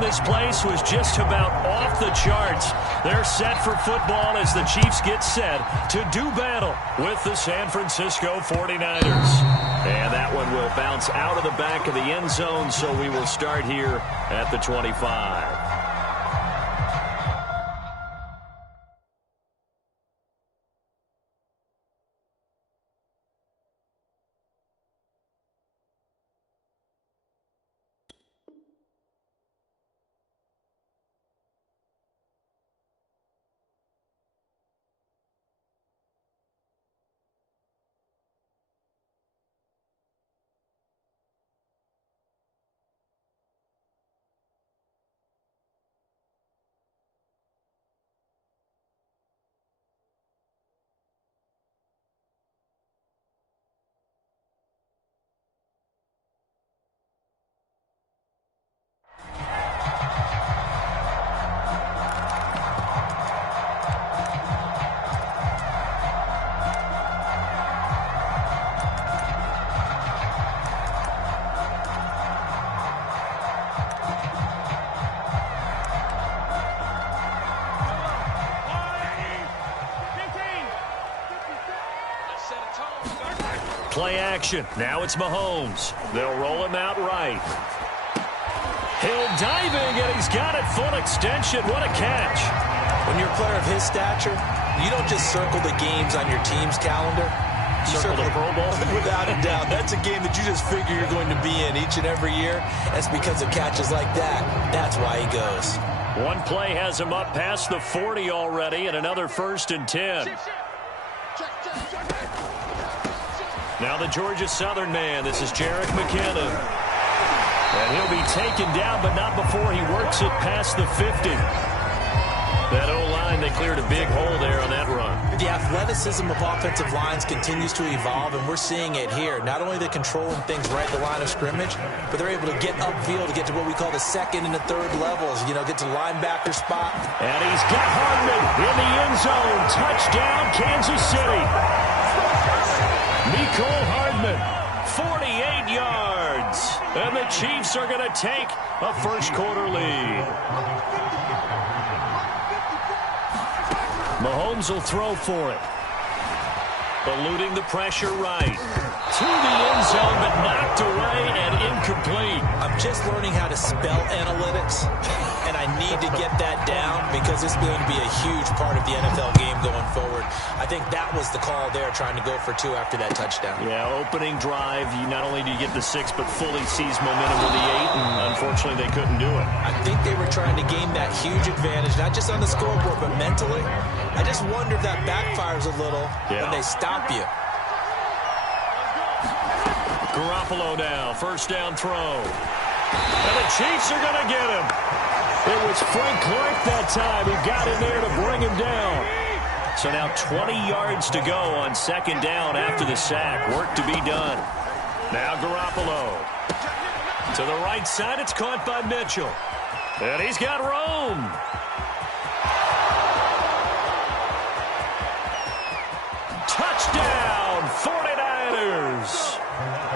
in this place was just about off the charts. They're set for football as the Chiefs get set to do battle with the San Francisco 49ers. And that one will bounce out of the back of the end zone, so we will start here at the 25. Play action. Now it's Mahomes. They'll roll him out right. Hill diving, and he's got it full extension. What a catch. When you're a player of his stature, you don't just circle the games on your team's calendar. You circle the Pro Bowl? Without a doubt. That's a game that you just figure you're going to be in each and every year. That's because of catches like that. That's why he goes. One play has him up past the 40 already, and another 1st and 10. Now the Georgia Southern man. This is Jerick McKinnon. And he'll be taken down, but not before he works it past the 50. That O-line, they cleared a big hole there on that run. The athleticism of offensive lines continues to evolve, and we're seeing it here. Not only are they controlling things right at the line of scrimmage, but they're able to get upfield to get to what we call the second and the third levels. You know, get to the linebacker spot. And he's got Hardman in the end zone. Touchdown, Kansas City. Mecole Hardman, 48 yards. And the Chiefs are going to take a first-quarter lead. Mahomes will throw for it. Eluding the pressure right. To the end zone, but knocked away and incomplete. I'm just learning how to spell analytics, and I need to get that down because it's going to be a huge part of the NFL game going forward. I think that was the call there, trying to go for 2 after that touchdown. Yeah, opening drive, you not only do you get the 6, but fully seize momentum with the 8, and unfortunately they couldn't do it. I think they were trying to gain that huge advantage, not just on the scoreboard, but mentally. I just wonder if that backfires a little when they stop you. Garoppolo now, first down throw. And the Chiefs are going to get him. It was Frank Clark that time who got in there to bring him down. So now 20 yards to go on second down after the sack. Work to be done. Now Garoppolo. To the right side, it's caught by Mitchell. And he's got Rome. Touchdown, 49ers.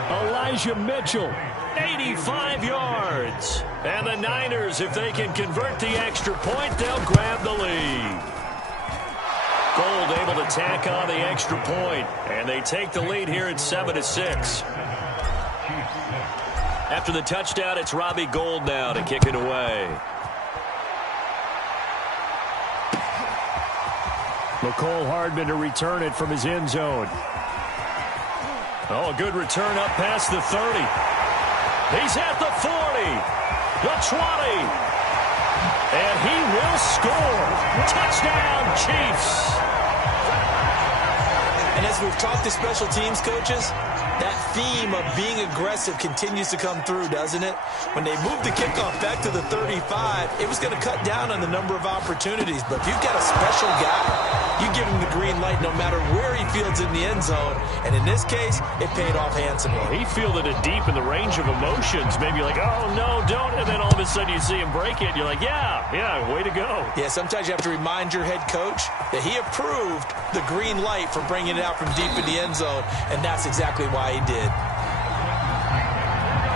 Elijah Mitchell, 85 yards. And the Niners, if they can convert the extra point, they'll grab the lead. Gold able to tack on the extra point, and they take the lead here at 7-6. After the touchdown, it's Robbie Gould now to kick it away. Mecole Hardman to return it from his end zone. Oh, a good return up past the 30. He's at the 40, the 20, and he will score. Touchdown, Chiefs. And as we've talked to special teams coaches, that theme of being aggressive continues to come through, doesn't it? When they moved the kickoff back to the 35, it was going to cut down on the number of opportunities. But if you've got a special guy, you give him the green light no matter where he fields in the end zone. And in this case, it paid off handsomely. He fielded it deep in the range of emotions. Maybe like, oh, no, don't. And then all of a sudden you see him break it. And you're like, yeah, way to go. Yeah, sometimes you have to remind your head coach that he approved the green light for bringing it out from deep in the end zone. And that's exactly why he did.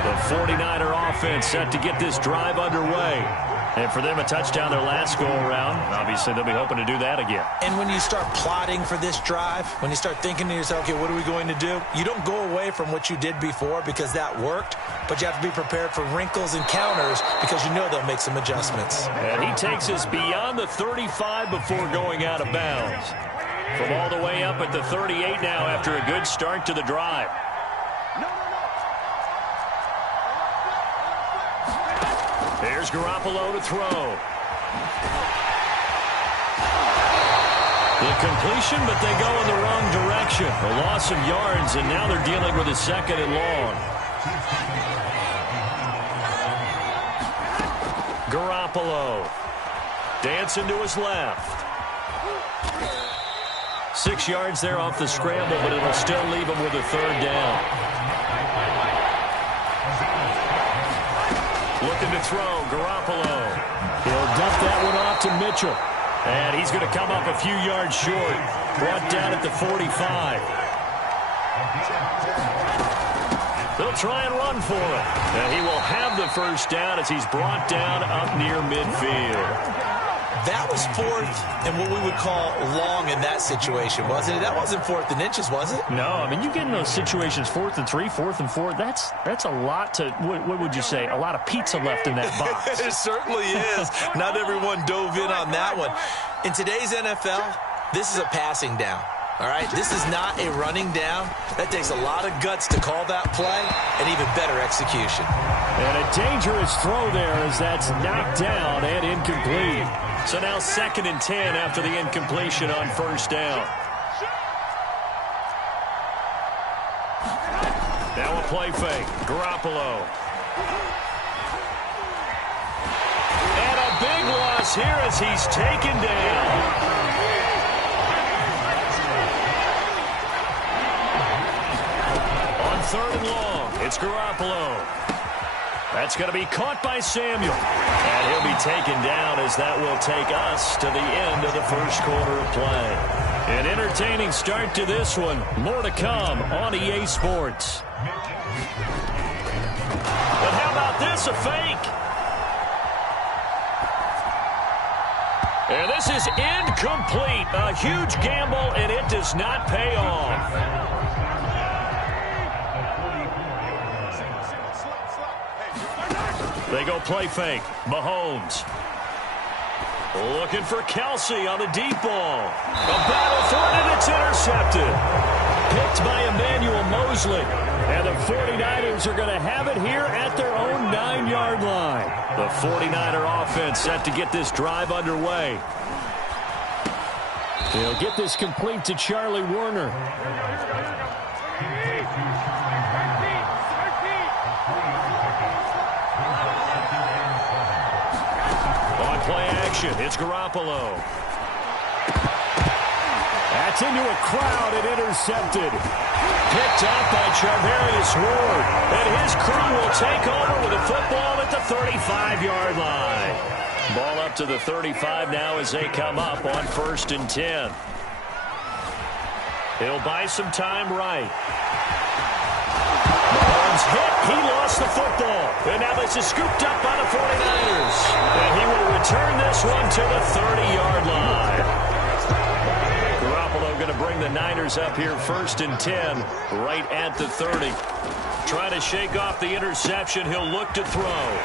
The 49er offense set to get this drive underway. And for them, a touchdown their last go-around. Obviously, they'll be hoping to do that again. And when you start plotting for this drive, when you start thinking to yourself, okay, what are we going to do? You don't go away from what you did before because that worked, but you have to be prepared for wrinkles and counters because you know they'll make some adjustments. And he takes us beyond the 35 before going out of bounds. From all the way up at the 38 now after a good start to the drive. There's Garoppolo to throw. The completion, but they go in the wrong direction. A loss of yards, and now they're dealing with a second and long. Garoppolo dancing to his left. 6 yards there off the scramble, but it'll still leave him with a third down. Looking to throw, Garoppolo. He'll dump that one off to Mitchell. And he's going to come up a few yards short. Brought down at the 45. They'll try and run for it. And he will have the first down as he's brought down up near midfield. That was fourth and what we would call long in that situation, wasn't it? That wasn't fourth and inches, was it? No, I mean, you get in those situations, 4th and 3, 4th and 4, that's a lot to, what would you say, a lot of pizza left in that box. It certainly is. Not everyone dove in on that one. In today's NFL, this is a passing down. All right, this is not a running down. That takes a lot of guts to call that play and even better execution. And a dangerous throw there as that's knocked down and incomplete. So now 2nd and 10 after the incompletion on first down. Now a play fake. Garoppolo. And a big loss here as he's taken down. On 3rd and long, it's Garoppolo. That's going to be caught by Samuel. And he'll be taken down as that will take us to the end of the first quarter of play. An entertaining start to this one. More to come on EA Sports. But how about this, a fake? And this is incomplete. A huge gamble, and it does not pay off. They go play fake. Mahomes. Looking for Kelsey on the deep ball. A battle for it, and it's intercepted. Picked by Emmanuel Mosley. And the 49ers are going to have it here at their own 9-yard line. The 49er offense set to get this drive underway. They'll get this complete to Charlie Warner. Play action. It's Garoppolo. That's into a crowd and intercepted. Picked up by Charvarius Ward. And his crew will take over with a football at the 35-yard line. Ball up to the 35 now as they come up on 1st and 10. He'll buy some time right. Mahomes hit. He lost the football. And now this is scooped up by the 49ers. And he will return this one to the 30-yard line. Garoppolo going to bring the Niners up here 1st and 10 right at the 30. Trying to shake off the interception. He'll look to throw.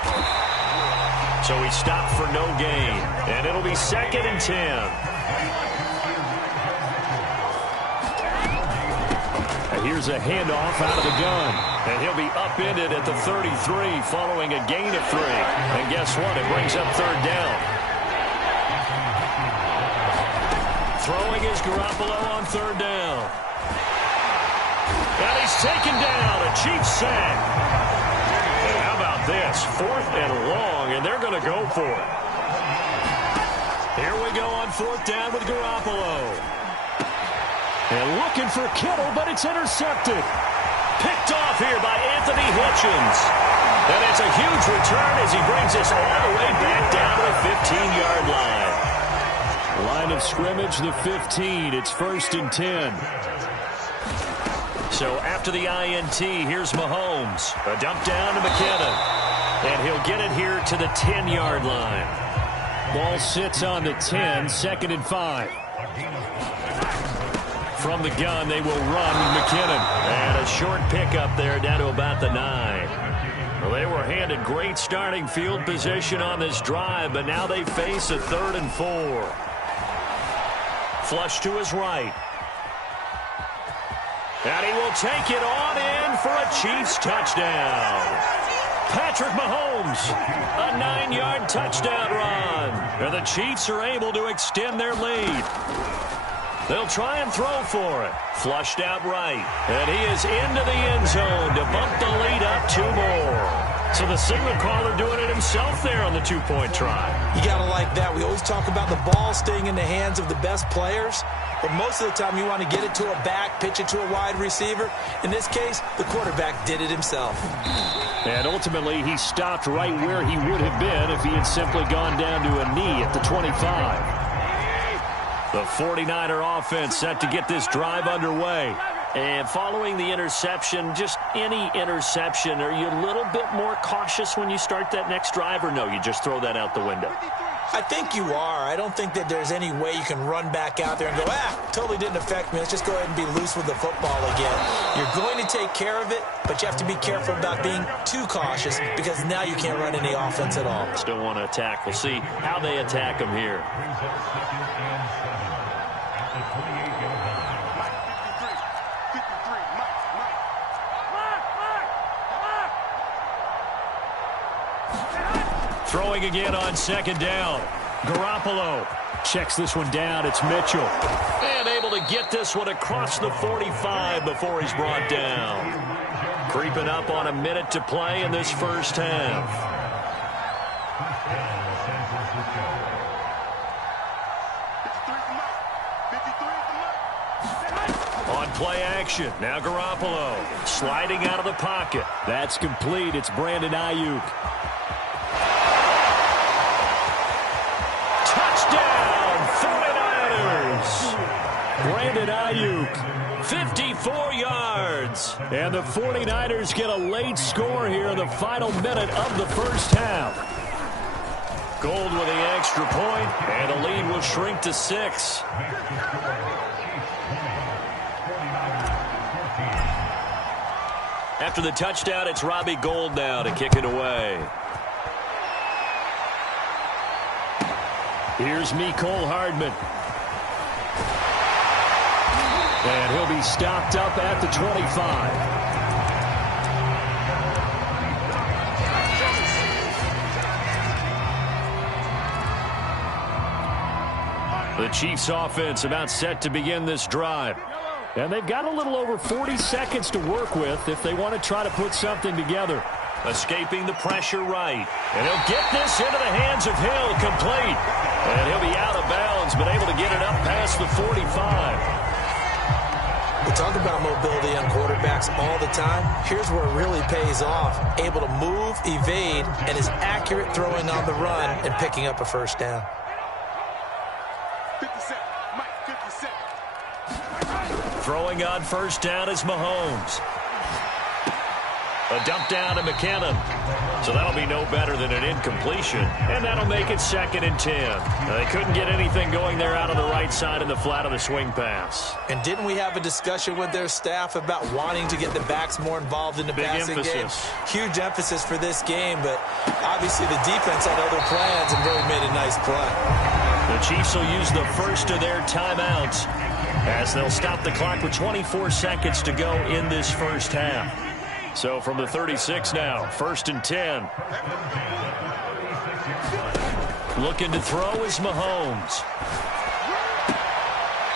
So he stopped for no gain. And it'll be 2nd and 10. Here's a handoff out of the gun. And he'll be upended at the 33 following a gain of 3. And guess what? It brings up 3rd down. Throwing is Garoppolo on 3rd down. And he's taken down. A Chiefs sack. And how about this? 4th and long, and they're going to go for it. Here we go on 4th down with Garoppolo. And looking for Kittle, but it's intercepted. Picked off here by Anthony Hitchens. And it's a huge return as he brings us all the way back down to the 15-yard line. Line of scrimmage, the 15. It's 1st and 10. So after the INT, here's Mahomes. A dump down to McKinnon. And he'll get it here to the 10-yard line. Ball sits on the 10, 2nd and 5. From the gun, they will run McKinnon. And a short pickup there down to about the 9. Well, they were handed great starting field position on this drive, but now they face a 3rd and 4. Flush to his right. And he will take it on in for a Chiefs touchdown. Patrick Mahomes, a 9-yard touchdown run. And the Chiefs are able to extend their lead. They'll try and throw for it. Flushed out right. And he is into the end zone to bump the lead up 2 more. So the signal caller doing it himself there on the 2-point try. You got to like that. We always talk about the ball staying in the hands of the best players. But most of the time you want to get it to a back, pitch it to a wide receiver. In this case, the quarterback did it himself. And ultimately, he stopped right where he would have been if he had simply gone down to a knee at the 25. The 49er offense set to get this drive underway. And following the interception, just any interception, are you a little bit more cautious when you start that next drive, or no, you just throw that out the window? I think you are. I don't think that there's any way you can run back out there and go, totally didn't affect me. Let's just go ahead and be loose with the football again. You're going to take care of it, but you have to be careful about being too cautious because now you can't run any offense at all. Still want to attack. We'll see how they attack him here. Throwing again on 2nd down. Garoppolo checks this one down. It's Mitchell. And able to get this one across the 45 before he's brought down. Creeping up on a minute to play in this first half. On play action, now Garoppolo sliding out of the pocket. That's complete. It's Brandon Ayuk. Touchdown, 49ers. Brandon Ayuk, 54 yards. And the 49ers get a late score here in the final minute of the first half. Gold with the extra point, and the lead will shrink to 6. After the touchdown, it's Robbie Gould now to kick it away. Here's Mecole Hardman. And he'll be stopped up at the 25. The Chiefs offense about set to begin this drive. And they've got a little over 40 seconds to work with if they want to try to put something together. Escaping the pressure right. And he'll get this into the hands of Hill, complete. And he'll be out of bounds, but able to get it up past the 45. We talk about mobility on quarterbacks all the time. Here's where it really pays off. Able to move, evade, and is accurate throwing on the run and picking up a first down. 57, Mike, 57. Throwing on first down is Mahomes. A dump down to McKinnon. So that'll be no better than an incompletion. And that'll make it 2nd and 10. They couldn't get anything going there out on the right side in the flat of the swing pass. And didn't we have a discussion with their staff about wanting to get the backs more involved in the passing game? Huge emphasis for this game, but obviously the defense had other plans and really made a nice play. The Chiefs will use the first of their timeouts as they'll stop the clock with 24 seconds to go in this first half. So from the 36 now, 1st and 10. Looking to throw is Mahomes.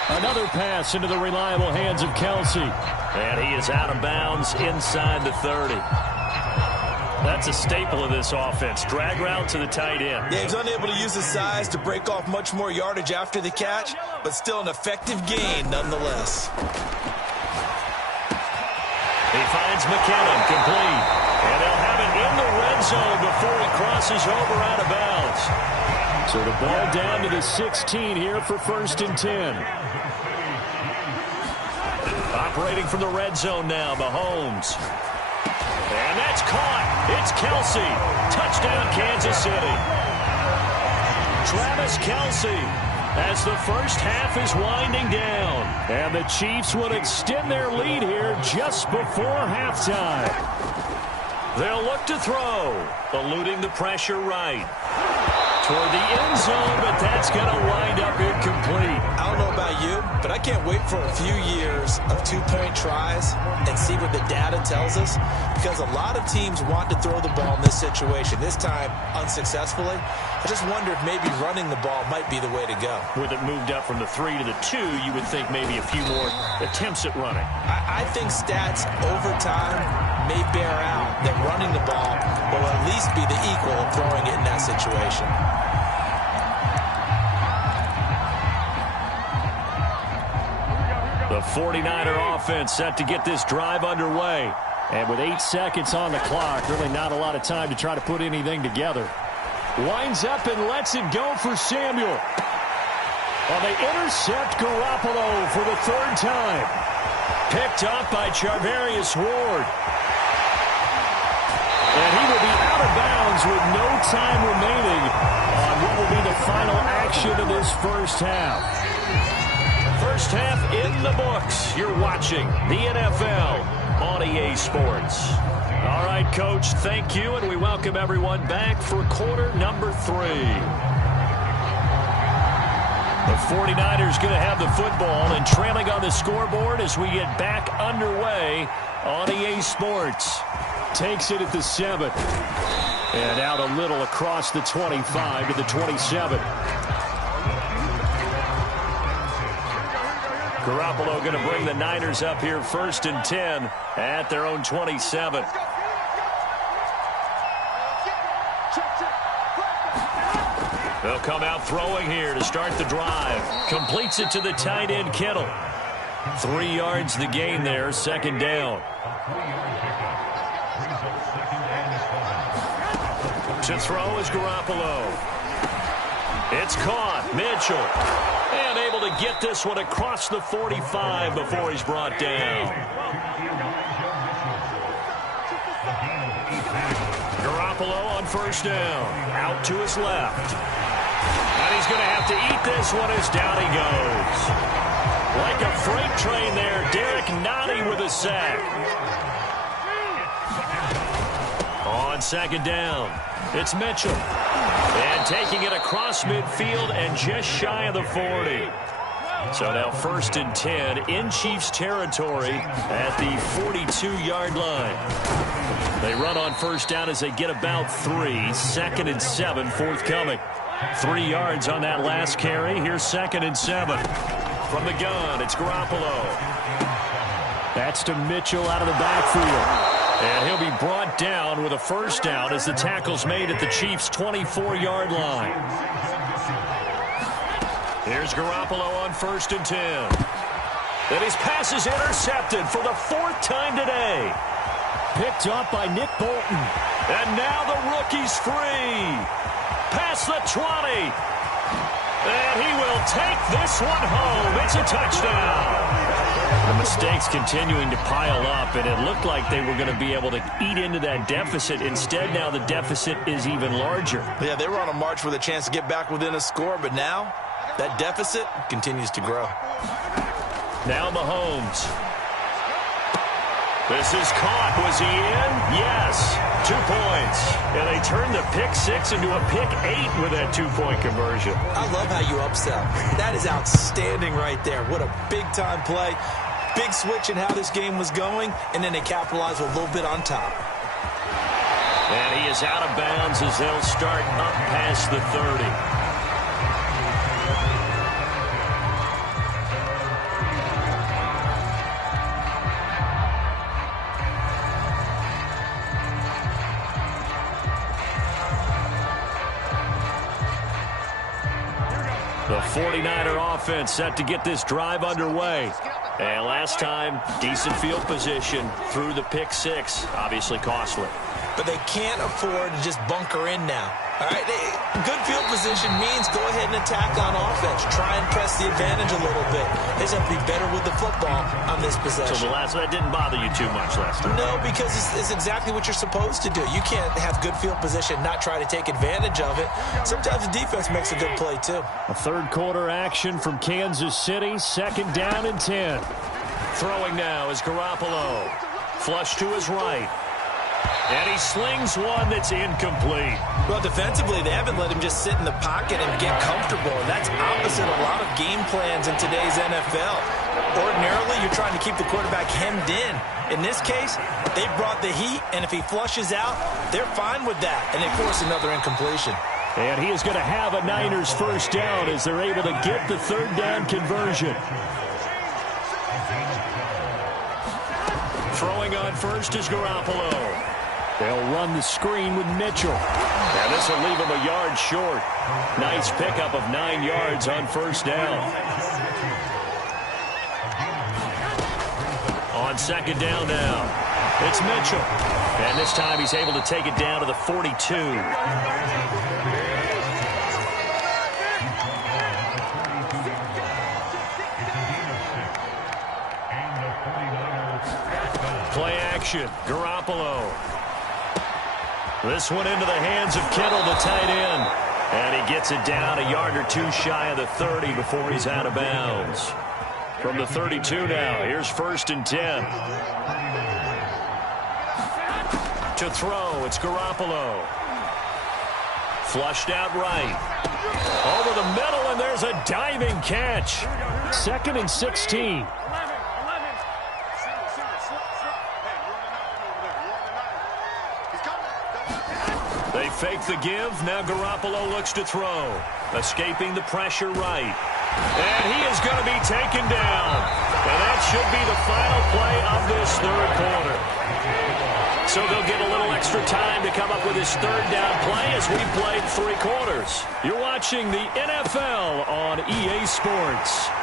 Another pass into the reliable hands of Kelsey. And he is out of bounds inside the 30. That's a staple of this offense. Drag route to the tight end. Yeah, he's unable to use his size to break off much more yardage after the catch, but still an effective gain nonetheless. He finds McKinnon, complete. And they'll have it in the red zone before he crosses over out of bounds. So the ball down to the 16 here for 1st and 10. Operating from the red zone now, Mahomes. And that's caught. It's Kelsey. Touchdown, Kansas City. Travis Kelsey as the first half is winding down. And the Chiefs will extend their lead here just before halftime. They'll look to throw, eluding the pressure right. Toward the end zone, but that's going to wind up incomplete. I don't know about you, but I can't wait for a few years of two-point tries and see what the data tells us, because a lot of teams want to throw the ball in this situation, this time unsuccessfully. I just wonder if maybe running the ball might be the way to go. With it moved up from the 3 to the 2, you would think maybe a few more attempts at running. I think stats over time may bear out that running the ball will at least be the equal of throwing it in that situation. The 49er offense set to get this drive underway. And with 8 seconds on the clock, really not a lot of time to try to put anything together. Winds up and lets it go for Samuel. Well, they intercept Garoppolo for the 3rd time. Picked up by Charvarius Ward. And he will be out of bounds with no time remaining on what will be the final action of this first half. First half in the books. You're watching the NFL on EA Sports. All right, Coach, thank you, and we welcome everyone back for quarter number 3. The 49ers going to have the football and trailing on the scoreboard as we get back underway on EA Sports. Takes it at the 7. And out a little across the 25 to the 27. Garoppolo going to bring the Niners up here 1st and 10 at their own 27. They'll come out throwing here to start the drive. Completes it to the tight end, Kittle. 3 yards the gain there, 2nd down. To throw is Garoppolo. It's caught. Mitchell. And able to get this one across the 45 before he's brought down. Garoppolo on 1st down. Out to his left. And he's going to have to eat this one as down he goes. Like a freight train there, Derek Nottie with a sack. On 2nd down, it's Mitchell. And taking it across midfield and just shy of the 40. So now 1st and 10 in Chiefs territory at the 42-yard line. They run on 1st down as they get about 3. 2nd and 7 forthcoming. 3 yards on that last carry. Here's 2nd and 7. From the gun, it's Garoppolo. That's to Mitchell out of the backfield. And he'll be brought down with a 1st down as the tackle's made at the Chiefs' 24-yard line. Here's Garoppolo on 1st and 10. Then his pass is intercepted for the 4th time today. Picked up by Nick Bolton. And now the rookie's free. Past the 20. And he will take this one home. It's a touchdown. The mistakes continuing to pile up, and it looked like they were going to be able to eat into that deficit. Instead, now the deficit is even larger. Yeah, they were on a march with a chance to get back within a score, but now that deficit continues to grow. Now Mahomes. This is caught. Was he in? Yes. 2 points. And they turned the pick 6 into a pick 8 with that 2-point conversion. I love how you upsell. That is outstanding right there. What a big-time play. Big switch in how this game was going, and then they capitalized with a little bit on top. And he is out of bounds as they'll start up past the 30. The 49er offense set to get this drive underway. And last time, decent field position through the pick 6. Obviously costly. But they can't afford to just bunker in now. All right, Good field position means go ahead and attack on offense. Try and press the advantage a little bit. They just have to be better with the football on this possession. So that didn't bother you too much last time? No, because it's exactly what you're supposed to do. You can't have good field position, not try to take advantage of it. Sometimes the defense makes a good play, too. A third quarter action from Kansas City. 2nd down and 10. Throwing now is Garoppolo. Flush to his right. And he slings one that's incomplete. Well, defensively, they haven't let him just sit in the pocket and get comfortable. And that's opposite a lot of game plans in today's NFL. Ordinarily, you're trying to keep the quarterback hemmed in. In this case, they brought the heat, and if he flushes out, they're fine with that. And they force another incompletion. And he is going to have a Niners first down as they're able to get the 3rd down conversion. Throwing on first is Garoppolo. They'll run the screen with Mitchell. And this will leave him a yard short. Nice pickup of 9 yards on 1st down. On 2nd down now, it's Mitchell. And this time he's able to take it down to the 42. Play action, Garoppolo. This one into the hands of Kittle, the tight end. And he gets it down a yard or 2 shy of the 30 before he's out of bounds. From the 32 now, here's 1st and 10. To throw, it's Garoppolo. Flushed out right. Over the middle, and there's a diving catch. 2nd and 16. They fake the give. Now Garoppolo looks to throw. Escaping the pressure right. And he is going to be taken down. And that should be the final play of this 3rd quarter. So they'll get a little extra time to come up with his 3rd down play as we played 3 quarters. You're watching the NFL on EA Sports.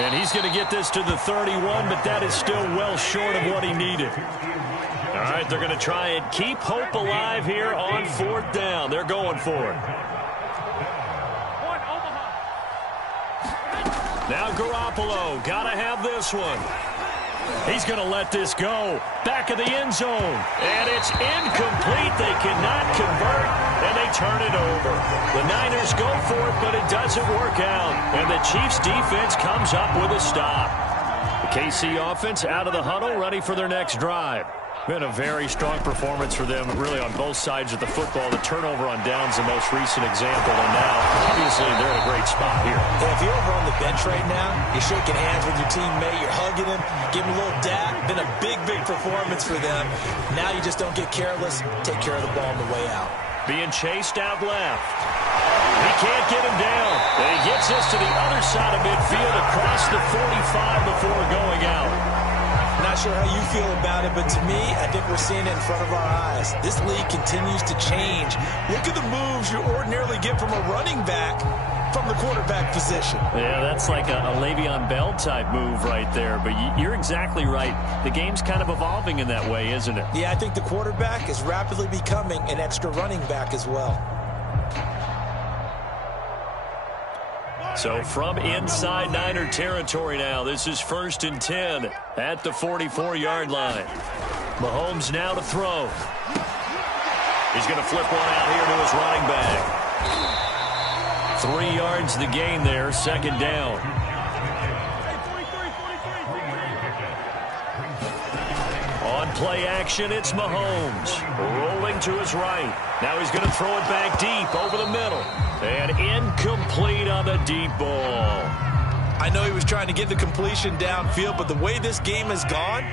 And he's going to get this to the 31, but that is still well short of what he needed. All right, they're going to try and keep hope alive here on 4th down. They're going for it. Now Garoppolo, got to have this one. He's going to let this go. Back of the end zone. And it's incomplete. They cannot convert, and they turn it over. The Niners go for it, but it doesn't work out. And the Chiefs defense comes up with a stop. The KC offense out of the huddle, ready for their next drive. Been a very strong performance for them, really, on both sides of the football. The turnover on downs, the most recent example, and now, obviously, they're in a great spot here. Yeah, if you're over on the bench right now, you're shaking hands with your teammate, you're hugging him, giving him a little dap. Been a big, big performance for them. Now you just don't get careless. Take care of the ball on the way out. Being chased out left. He can't get him down. And he gets us to the other side of midfield across the 45 before going out. Not sure how you feel about it, but to me, I think we're seeing it in front of our eyes. This league continues to change. Look at the moves you ordinarily get from a running back from the quarterback position. Yeah, that's like a Le'Veon Bell type move right there, but you're exactly right. The game's kind of evolving in that way, isn't it? Yeah, I think the quarterback is rapidly becoming an extra running back as well. So from inside Niner territory now, this is 1st and 10 at the 44-yard line. Mahomes now to throw. He's going to flip one out here to his running back. 3 yards the gain there, 2nd down. On play action, it's Mahomes. Rolling to his right. Now he's going to throw it back deep over the middle. And incomplete on the deep ball. I know he was trying to get the completion downfield, but the way this game has gone,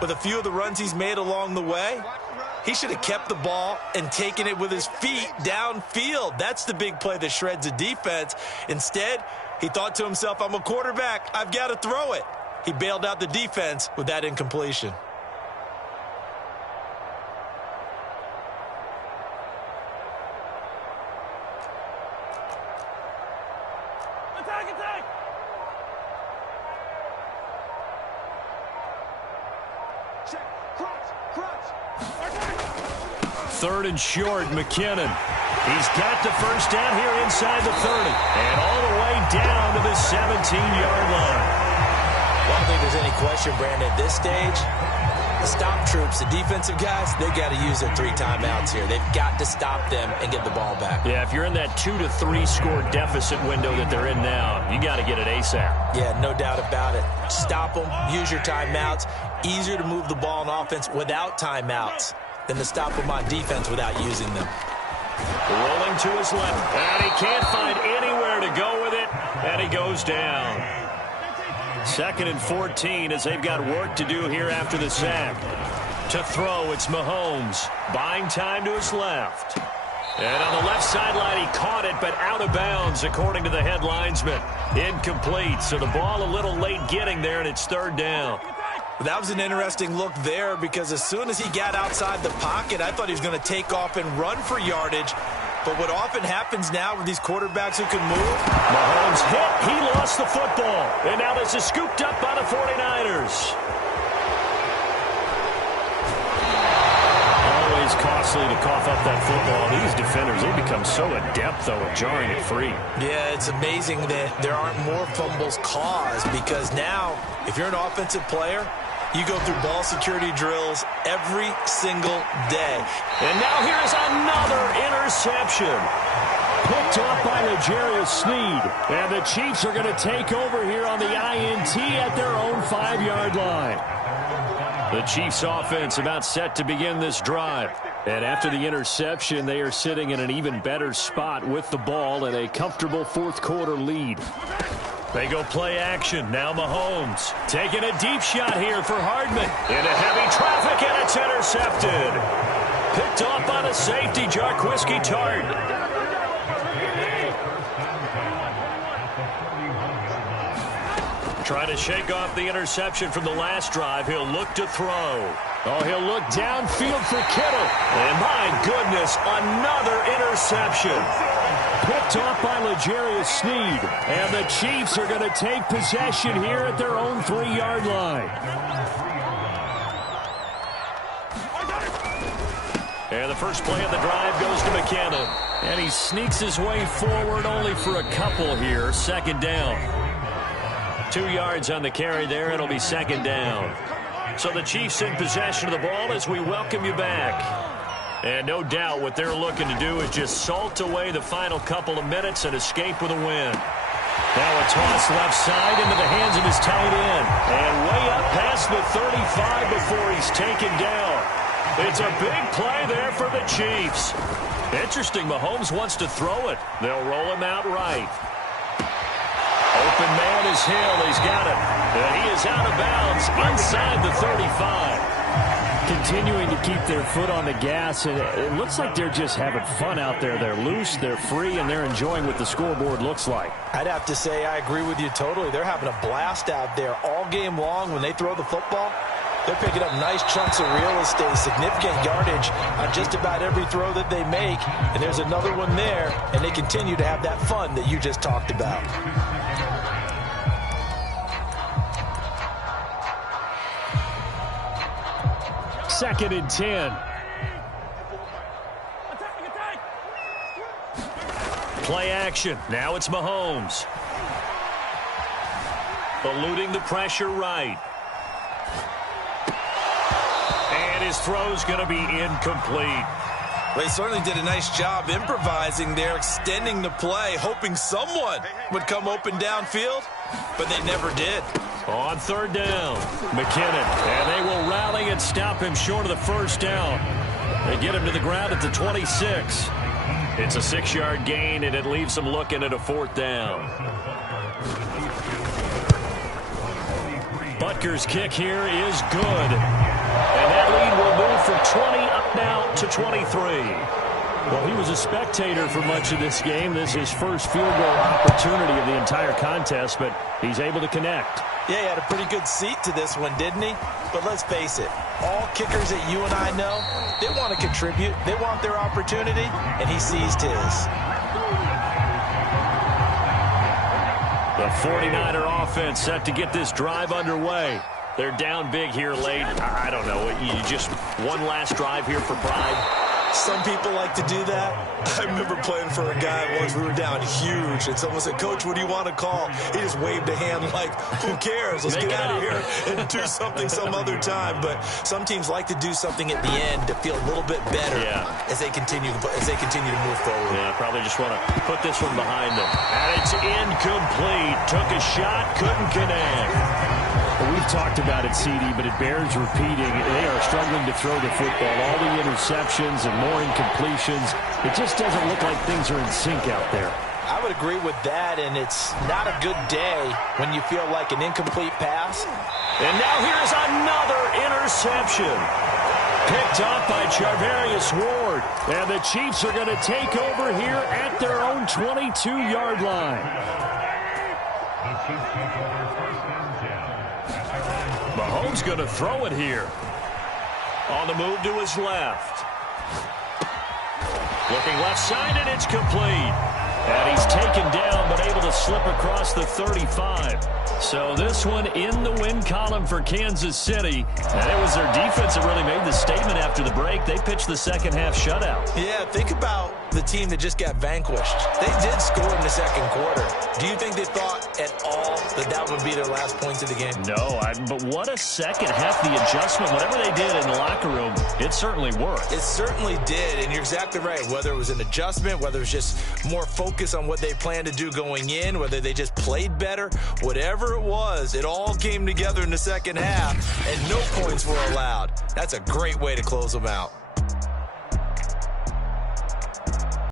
with a few of the runs he's made along the way, he should have kept the ball and taken it with his feet downfield. That's the big play that shreds the defense. Instead, he thought to himself, I'm a quarterback. I've got to throw it. He bailed out the defense with that incompletion. Third and short, McKinnon. He's got the first down here inside the 30. And all the way down to the 17-yard line. Well, I don't think there's any question, Brandon, at this stage, the stop troops, the defensive guys, they've got to use their 3 timeouts here. They've got to stop them and get the ball back. Yeah, if you're in that 2 to 3 score deficit window that they're in now, you got to get it ASAP. Yeah, no doubt about it. Stop them, use your timeouts. Easier to move the ball on offense without timeouts than to stop them on defense without using them. Rolling to his left, and he can't find anywhere to go with it, and he goes down. 2nd and 14 as they've got work to do here after the sack. To throw, it's Mahomes. Buying time to his left. And on the left sideline, he caught it, but out of bounds, according to the head linesman. Incomplete, so the ball a little late getting there, and it's 3rd down. That was an interesting look there because as soon as he got outside the pocket, I thought he was going to take off and run for yardage. But what often happens now with these quarterbacks who can move, Mahomes hit, he lost the football. And now this is scooped up by the 49ers. Always costly to cough up that football. These defenders, they become so adept, though, at jarring it free. Yeah, it's amazing that there aren't more fumbles caused because now, if you're an offensive player, you go through ball security drills every single day. And now here is another interception. Picked off by L'Jarius Sneed. And the Chiefs are going to take over here on the INT at their own 5-yard line. The Chiefs offense about set to begin this drive. And after the interception, they are sitting in an even better spot with the ball and a comfortable 4th quarter lead. They go play action. Now Mahomes taking a deep shot here for Hardman. Into heavy traffic, and it's intercepted. Picked off by the safety, Jarquiski Tart. Trying to shake off the interception from the last drive. He'll look to throw. Oh, he'll look downfield for Kittle. And my goodness, another interception. Picked off by L'Jarius Sneed. And the Chiefs are going to take possession here at their own 3-yard line. And the first play of the drive goes to McKinnon. And he sneaks his way forward only for a couple here. 2nd down. 2 yards on the carry there. It'll be 2nd down. So the Chiefs in possession of the ball as we welcome you back. And no doubt what they're looking to do is just salt away the final couple of minutes and escape with a win. Now a toss left side into the hands of his tight end. And way up past the 35 before he's taken down. It's a big play there for the Chiefs. Interesting, Mahomes wants to throw it. They'll roll him out right. Open man is Hill. He's got it. And he is out of bounds inside the 35. Continuing to keep their foot on the gas, and it looks like they're just having fun out there. They're loose, they're free, and they're enjoying what the scoreboard looks like. I'd have to say I agree with you totally. They're having a blast out there all game long when they throw the football. They're picking up nice chunks of real estate, significant yardage on just about every throw that they make. And there's another one there, and they continue to have that fun that you just talked about. Second and 10. Play action. Now it's Mahomes. Eluding the pressure right. And his throw's going to be incomplete. Well, he certainly did a nice job improvising there, extending the play, hoping someone would come open downfield, but they never did. On 3rd down, McKinnon, and they will rally and stop him short of the first down. They get him to the ground at the 26. It's a 6-yard gain, and it leaves them looking at a 4th down. Butker's kick here is good. And that lead will move from 20 up now to 23. Well, he was a spectator for much of this game. This is his first field goal opportunity of the entire contest, but he's able to connect. Yeah, he had a pretty good seat to this one, didn't he? But let's face it, all kickers that you and I know, they want to contribute. They want their opportunity, and he seized his. The 49er offense set to get this drive underway. They're down big here late. I don't know. You just one last drive here for pride. Some people like to do that. I remember playing for a guy once. We were down huge, and someone said, "Coach, what do you want to call?" He just waved a hand like, "Who cares? Let's get out of here and do something some other time." But some teams like to do something at the end to feel a little bit better as they continue to move forward. Yeah, probably just want to put this one behind them. And it's incomplete. Took a shot, couldn't connect. Well, we've talked about it, CD, but it bears repeating. They are struggling to throw the football. All the interceptions and more incompletions. It just doesn't look like things are in sync out there. I would agree with that, and it's not a good day when you feel like an incomplete pass. And now here's another interception. Picked off by Charvarius Ward. And the Chiefs are going to take over here at their own 22-yard line. Mahomes going to throw it here. On the move to his left. Looking left side, and it's complete. And he's taken down, but able to slip across the 35. So this one in the win column for Kansas City. And it was their defense that really made the statement after the break. They pitched the second-half shutout. Yeah, think about the team that just got vanquished. They did score in the second quarter. Do you think they thought at all that that would be their last points of the game? No, but what a second half. The adjustment, whatever they did in the locker room, it certainly worked. It certainly did, and you're exactly right. Whether it was an adjustment, whether it was just more focus on what they planned to do going in, whether they just played better, whatever it was, it all came together in the second half, and no points were allowed. That's a great way to close them out.